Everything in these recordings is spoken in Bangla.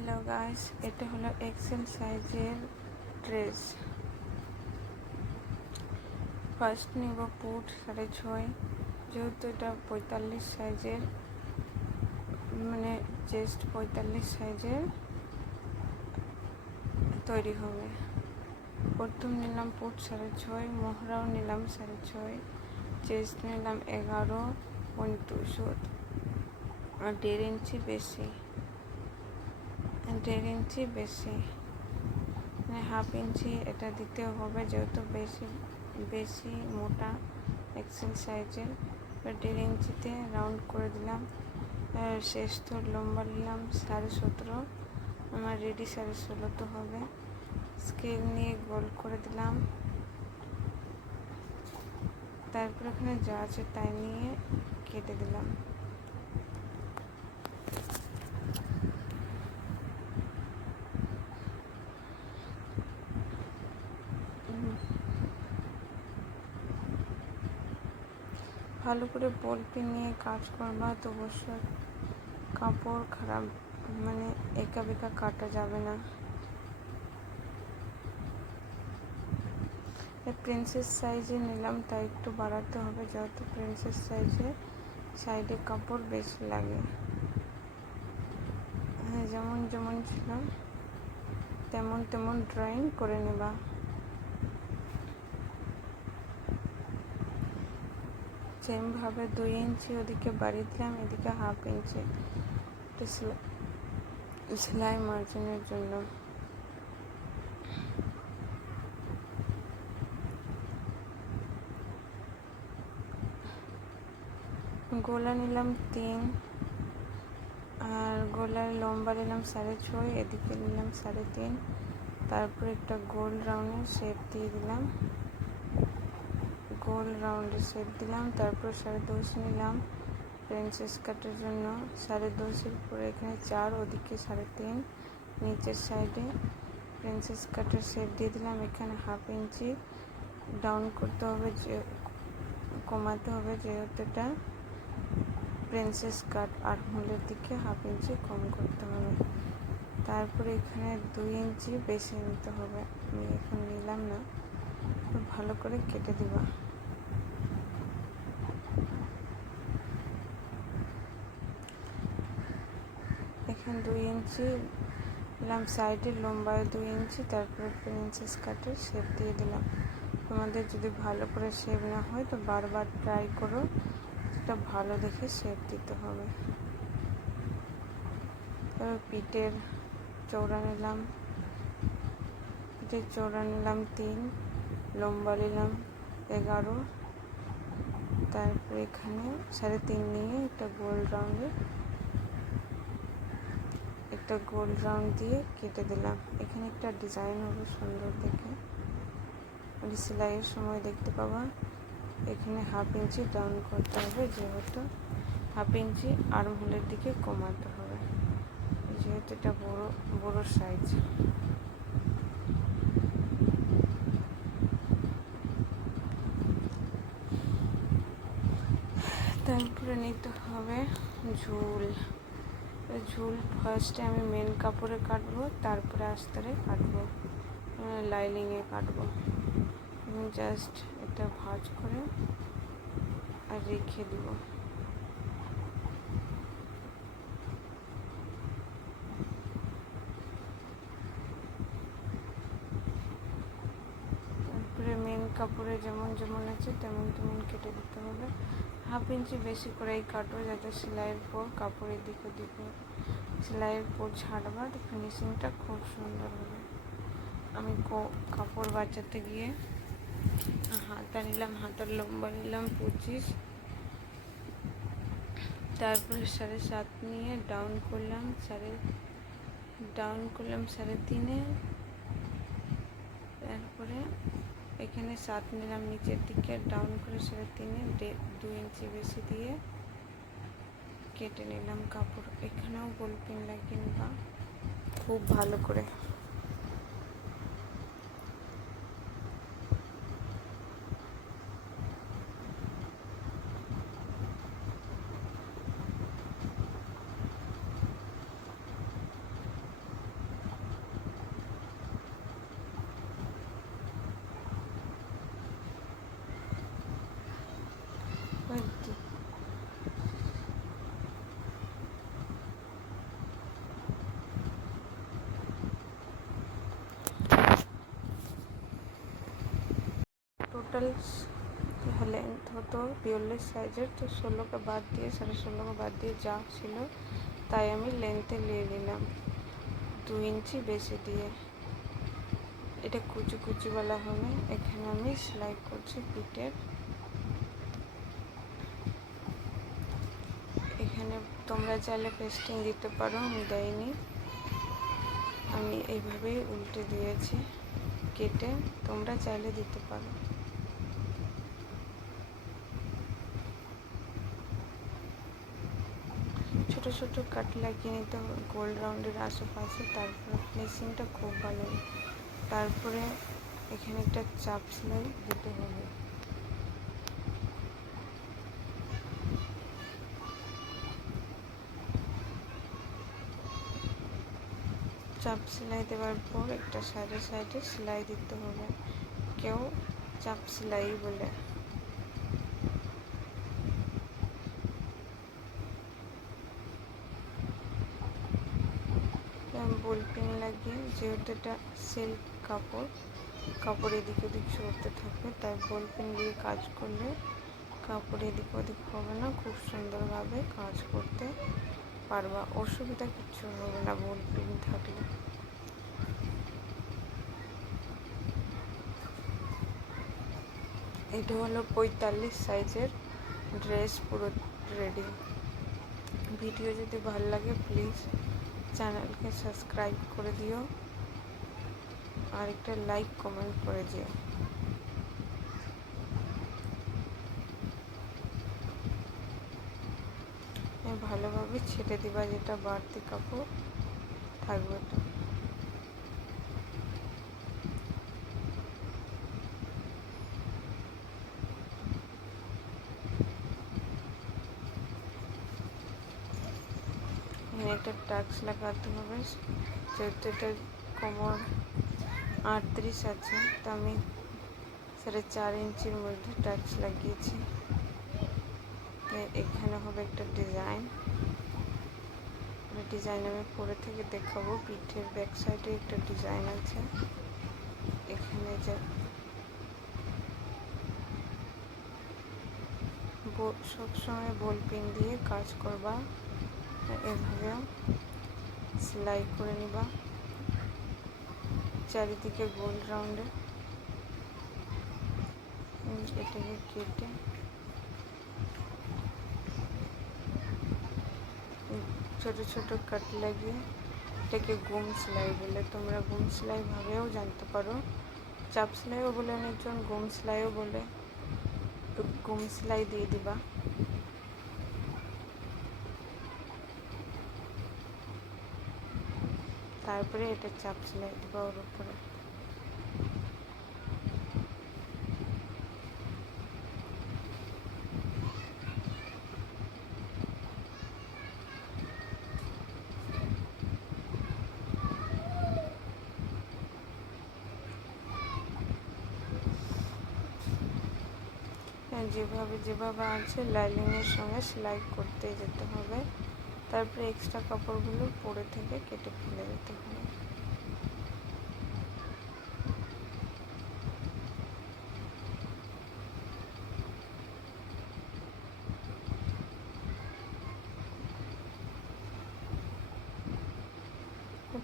হ্যালো গাইস, এটা হলো এক্সেল সাইজের ড্রেস। ফার্স্ট নিব পুট 6.5, যেহেতু এটা 45 সাইজের, মানে চেস্ট 45 সাইজের তৈরি হবে। প্রথম নিলাম পুট 6.5, মহড়াও নিলাম 6.5, চেস্ট নিলাম 11.2, আর 1.5 ইঞ্চি বেশি, 1.5 ইঞ্চি বেশি, মানে 1/2 ইঞ্চি এটা দিতে হবে, যেহেতু বেশি মোটা এক্সেল সাইজের। 1.5 ইঞ্চিতে রাউন্ড করে দিলাম। শেষ তো লম্বা নিলাম 17.5, আমার রেডি 16.5 তো হবে। স্কেল নিয়ে গোল করে দিলাম, তারপর এখানে যা আছে তাই নিয়ে কেটে দিলাম। ভালো করে বল পেন নিয়ে কাজ করবা, তো অবশ্যই কাপড় খারাপ, মানে একা বেকা কাটা যাবে না। প্রিন্সেস সাইজে নিলাম, তাই একটু বাড়াতে হবে, যেহেতু প্রিন্সেস সাইজে সাইডে কাপড় বেশি লাগে। হ্যাঁ, যেমন যেমন ছিল তেমন তেমন ড্রয়িং করে নেবা। সেমভাবে 2 ইঞ্চি ওদিকে বাড়িয়ে দিলাম, এদিকে 1/2 ইঞ্চি সেলাই মার্জিনের জন্য। গোলা নিলাম 3, আর গোলার লম্বা নিলাম 6.5, এদিকে নিলাম 3.5। তারপর একটা গোল রাউন্ডের শেপ দিয়ে দিলাম, গোল রাউন্ডের শেপ দিলাম। তারপর 2.5 নিলাম প্রিন্সেস কাটের জন্য। 2.5-এর পরে এখানে 4, ওদিকে 3.5, নিচের সাইডে প্রিন্সেস কাটের শেপ দিয়ে দিলাম। এখানে 1/2 ইঞ্চি ডাউন করতে হবে, কমাতে হবে, যেহেতু এটা প্রিন্সেস কাট, আর্মহোলের দিকে 1/2 ইঞ্চি কম করতে হবে। তারপরে এখানে 2 ইঞ্চি বেশি নিতে হবে, আমি এখন নিলাম না, ভালো করে কেটে দিবা। এখানে 2 ইঞ্চি নিলাম, সাইডের লম্বায় 2 ইঞ্চি, তারপরে প্রিন্সেস কাটের শেপ দিয়ে দিলাম। তোমাদের যদি ভালো করে শেপ না হয় তো বারবার ট্রাই করো, এটা ভালো দেখে শেপ দিতে হবে। তারপর পিঠের চওড়া নিলাম, 3, লম্বা নিলাম 11। তারপরে এখানে 3.5 নিয়ে একটা গোল রাউন্ড দিয়ে কেটে দিলাম। এখানে একটা ডিজাইন হবে সুন্দর দেখে, সেলাইয়ের সময় দেখতে পাবা। এখানে 1/2 ইঞ্চি ডাউন করতে হবে, যেহেতু 1/2 ইঞ্চি আর্মহোলের দিকে কমাতে হবে, যেহেতু এটা বড় সাইজ। তারপরে নিতে হবে ঝুল। ফার্স্টে আমি মেন কাপড়ে কাটবো, তারপরে আস্তরে কাটবো, লাইনিংয়ে কাটবো। জাস্ট এটা ভাঁজ করে আর রেখে দিব। তারপরে মেন কাপড়ে যেমন যেমন আছে তেমন তেমন কেটে দিতে হবে। 1/2 ইঞ্চি বেশি করেই কাটো, যাতে সেলাইয়ের পর কাপড়ের দিকে সেলাইয়ের পর ছাড়বা, তো ফিনিশিংটা খুব সুন্দর হবে। আমি কাপড় বাঁচাতে গিয়ে হাতা নিলাম, হাতার লম্বা নিলাম 25, তারপরে 7.5 নিয়ে ডাউন করলাম 3.5-এ। তারপরে এখানে 7 নিলাম নিচের দিকে, ডাউন করে 3.5-এ 2 ইঞ্চি বেশি দিয়ে কেটে নিলাম কাপড়। এখানেও গোল পিন লাগিয়ে নিবা খুব ভালো করে। টোটাল লেন্থ হতো 42 সাইজের, তো 16কে বাদ দিয়ে 16.5কে বাদ দিয়ে যা ছিল তাই আমি লেন্থে নিয়ে নিলাম 2 ইঞ্চি বেশি দিয়ে। এটা কুচি কুচিওয়ালা হবে। এখানে আমি সেলাই করছি পিঠের। এখানে তোমরা চাইলে পেস্টিং দিতে পারো, আমি দেইনি, আমি এইভাবেই উল্টে দিয়েছি কেটে, তোমরা চাইলে দিতে পারো। ছোট ছোট কাট লাগিয়ে নিতে হবে গোল রাউন্ডের আশেপাশে, তারপরে ফিনিশিংটা খুব ভালো। তারপরে এখানে একটা চাপ সেলাই দিতে হবে। চাপ সেলাই দেওয়ার পর একটা সাইডে সাইডে সেলাই দিতে হবে, কেউ চাপ সেলাই বলে। বল পিন লাগিয়ে, যেহেতু এটা সিল্ক কাপড়, কাপড় এদিক ওদিক সরতে থাকবে, তাই বল পিন দিয়ে কাজ করলে কাপড় এদিক ওদিক হবে না, খুব সুন্দরভাবে কাজ করতে পারবা, অসুবিধা কিচ্ছু হবে না বল পিন থাকলে। এটা হলো 45 সাইজের ড্রেস, পুরো রেডি। ভিডিও যদি ভালো লাগে প্লিজ চ্যানেলকে সাবস্ক্রাইব করে দিও আর একটা লাইক কমেন্ট করে দিও। ভালোভাবে ছেটে দিবা, যেটা বাড়তি কাপড় থাকবে। একটা টাক্স লাগাতে হবে, যেহেতু এটা কোমর 38 আছে, তো আমি 4.5 ইঞ্চির মধ্যে টাক্স লাগিয়েছি। এখানে হবে একটা ডিজাইন, ডিজাইন আমি পরে থেকে দেখাবো। পিঠের ব্যাক সাইডে একটা ডিজাইন আছে। এখানে যে সবসময় বল পিন দিয়ে কাজ করবা, এভাবে সেলাই করে নিবা চারিদিকে গোল রাউন্ডে। এটাকে কেটে ছোট ছোট কাট লাগিয়ে, এটাকে গুম সেলাই বলে, তোমরা গুম সেলাই ভাবেও জানতে পারো, চাপ সেলাইও বলে অনেকজন, গুম সেলাইও বলে। তো গুম সেলাই দিয়ে দিবা। তারপরে এটা চাপ সেলাই দিবা ওর উপরে। যেভাবে যেভাবে আছে লাইনিংয়ের সঙ্গে সেলাই করতে যেতে হবে, তারপরে এক্সট্রা কাপড়গুলো পরে থেকে কেটে ফেলে দিতে হবে।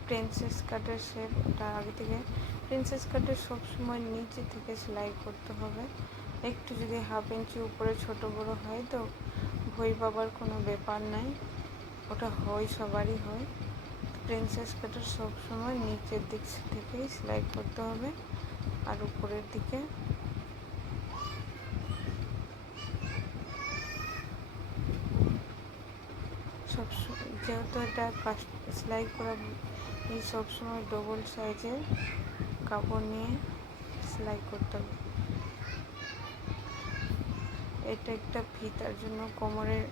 প্রিন্সেস কাটের শেপটা আগে থেকে, প্রিন্সেস কাটের সবসময় নিচে থেকে সেলাই করতে হবে। একটু যদি হাফ ইঞ্চি উপরে ছোট বড় হয় তো ভয় পাবার কোনো ব্যাপার নাই, ওটা হয়, সবারই হয়। প্রিন্সেস কাটের সবসময় নিচের দিক থেকেই সেলাই করতে হবে, আর উপরের দিকে যেহেতু এটা সেলাই করা, এই সবসময় ডবল সাইজের কাপড় নিয়ে সেলাই করতে হবে। এটা একটা ফিতার জন্য, কোমরের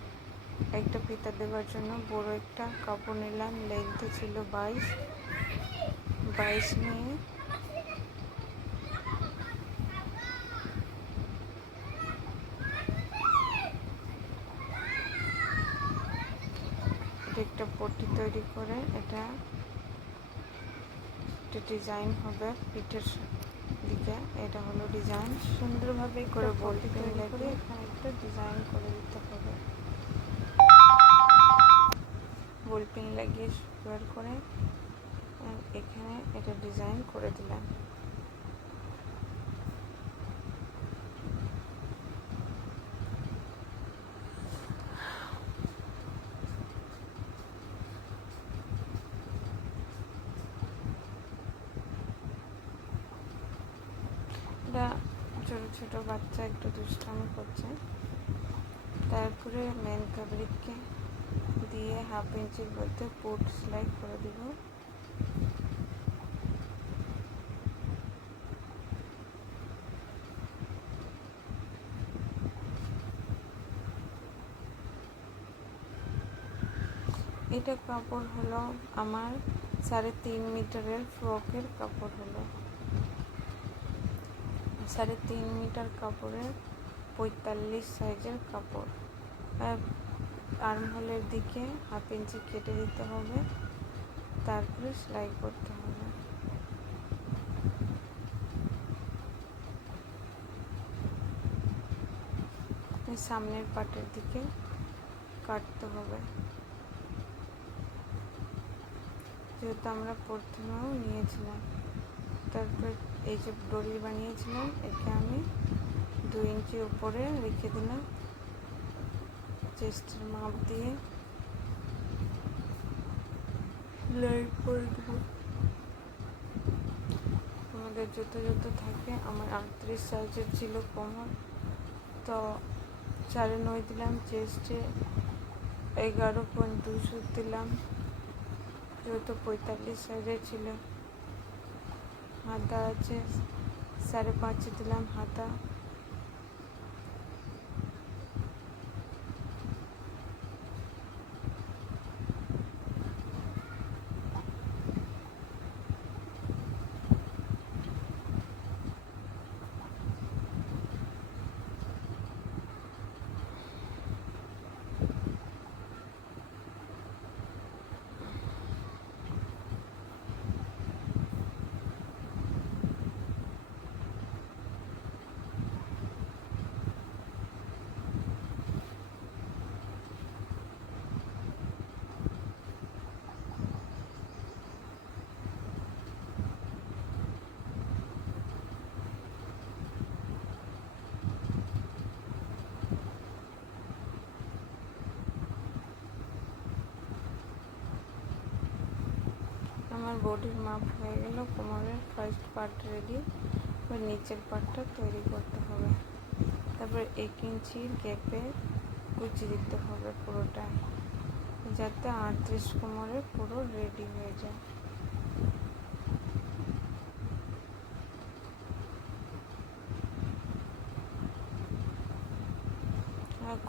একটা ফিতা দেওয়ার জন্য বড় একটা কাপড় নিলাম, লেন্থে ছিল 22 নিয়ে একটা পট্টি তৈরি করে এটা ডিজাইন হবে পিঠের দিকে এটা হলো ডিজাইন। সুন্দরভাবে করে বল পিন লাগিয়ে এখানে একটা ডিজাইন করে দিতে হবে। বল পিন লাগিয়ে স্কোয়ার করে এখানে এটা ডিজাইন করে দিলাম। এটা ছোটো ছোটো বাচ্চা একটু দুষ্টামি করছে। তারপরে মেন ফ্যাব্রিককে দিয়ে 1/2 ইঞ্চির মধ্যে পুট সেলাই করে দিব। এটা কাপড় হলো আমার 3.5 মিটারের ফ্রকের কাপড় হলো। 3.5 মিটার কাপড়ের 45 সাইজের কাপড়। আর্মহোলের দিকে 1/2 ইঞ্চি কেটে দিতে হবে, তারপরে সেলাই করতে হবে। সামনের পাটের দিকে কাটতে হবে, যেহেতু আমরা প্রথমেও নিয়েছিলাম। তারপরে এই যে ডরি বানিয়েছিলাম, একে আমি 2 ইঞ্চি উপরে রেখে দিলাম। চেস্টের মাপ দিয়ে সেলাই করে দেব। আমাদের যত যত থাকে, আমার 38 সাইজের ছিল কোমর, তো 9.5 দিলাম। চেস্টে 11.2 দিলাম, যেহেতু 45 সাইজের ছিল। হাতা আছে 5.5 দিলাম হাতা। আমার বডির মাপ হয়ে গেল। কোমরের ফার্স্ট পার্ট রেডি। এবার নিচের পার্টটা তৈরি করতে হবে। তারপর 1 ইঞ্চির গ্যাপে কুচি দিতে হবে পুরোটা, যাতে 38 কোমরে পুরো রেডি হয়ে যায়।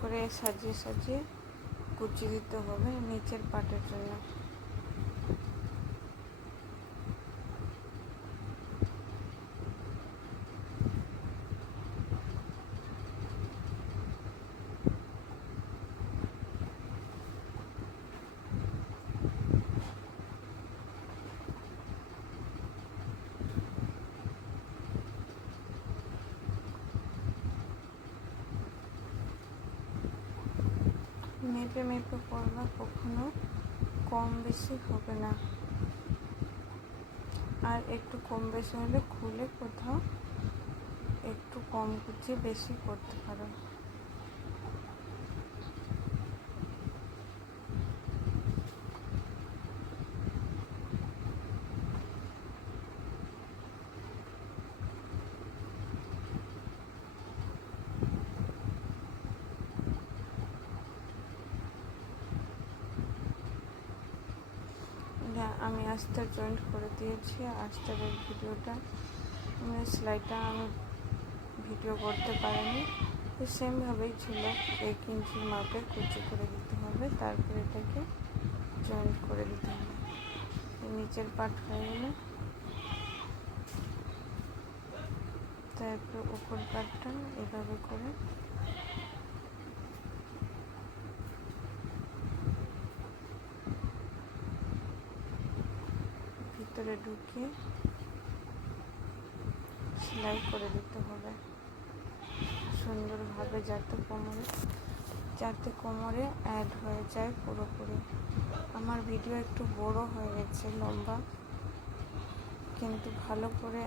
করে সাজিয়ে সাজিয়ে কুচি দিতে হবে নিচের পাটের জন্য। মেপে মেপে করবা, কখনো কম বেশি হবে না। আর একটু কম বেশি হলে খুলে কোথাও একটু কম কুচি বেশি করতে পারো। আমি আস্তার জয়েন্ট করে দিয়েছি। আস্তারের ভিডিওটা সেলাইটা আমি ভিডিও করতে পারিনি, তো সেমভাবেই ছিল। 1 ইঞ্চির মাপে কুচি করে দিতে হবে, তারপর এটাকে জয়েন্ট করে দিতে হবে। নিচের পার্ট হয়ে গেলে তারপর উপর পার্টটা এভাবে করে ভিতরে ঢুকিয়ে সেলাই করে দিতে হবে সুন্দরভাবে, যাতে কোমরে অ্যাড হয়ে যায় পুরোপুরি। আমার ভিডিও একটু বড় হয়ে গেছে, লম্বা, কিন্তু ভালো করে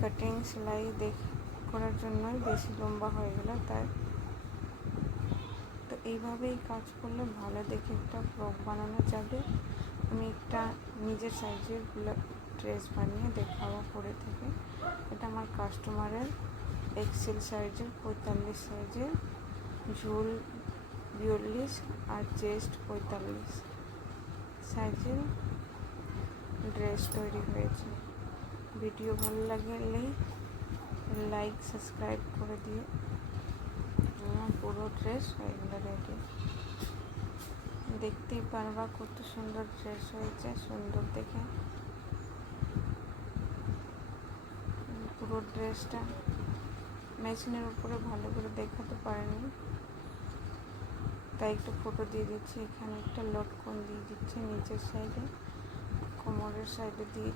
কাটিং সেলাই করার জন্যই বেশি লম্বা হয়ে গেল। তাই তো এইভাবেই কাজ করলে ভালো দেখে একটা ফ্রক বানানো যাবে। আমি একটা নিজের সাইজের ড্রেস বানিয়ে দেখাবো পরে থেকে। এটা আমার কাস্টমারের এক্সেল সাইজের, 45 সাইজের, ঝুল 42 আর চেস্ট 45 সাইজের ড্রেস তৈরি হয়েছে। ভিডিও ভালো লাগলে লাইক সাবস্ক্রাইব করে দিয়ে। আমার পুরো ড্রেস হয়ে গেল রেডি। দেখতেই পারবা কত সুন্দর ড্রেস হয়েছে, সুন্দর দেখে। পুরো ড্রেসটা মেশিনের উপরে ভালো করে দেখাতে পারেনি, তাই একটু ফটো দিয়ে দিচ্ছি। এখানে একটা লটকন দিয়ে দিচ্ছি নিচের সাইডে, কোমরের সাইডে দিয়ে